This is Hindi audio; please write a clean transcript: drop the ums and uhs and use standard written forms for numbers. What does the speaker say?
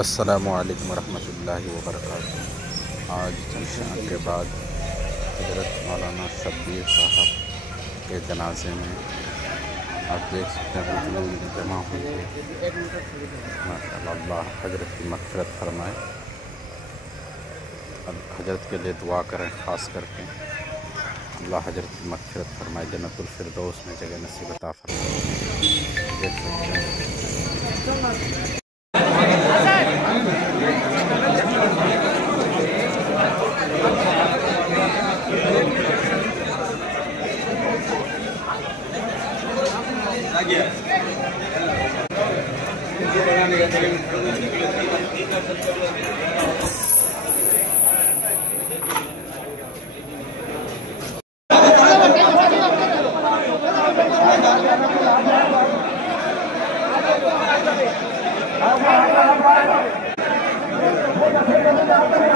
अस्सलामुअलैकुम वरहमतुल्लाहि वबरकातुहू। आज जमशान के बाद हज़रत मौलाना शब्बीर साहब के जनाजे में आप देख सकते हैं लोग जमा हुए हैं। माशाअल्लाह, अल्लाह हज़रत की मग़फ़िरत फरमाए। अब हज़रत के लिए दुआ करें, ख़ास करके अल्लाह हज़रत की मग़फ़िरत फरमाए, जन्नतुल फ़िरदौस में जगह नसीब अता फरमाए। देख सकते हैं Gracias.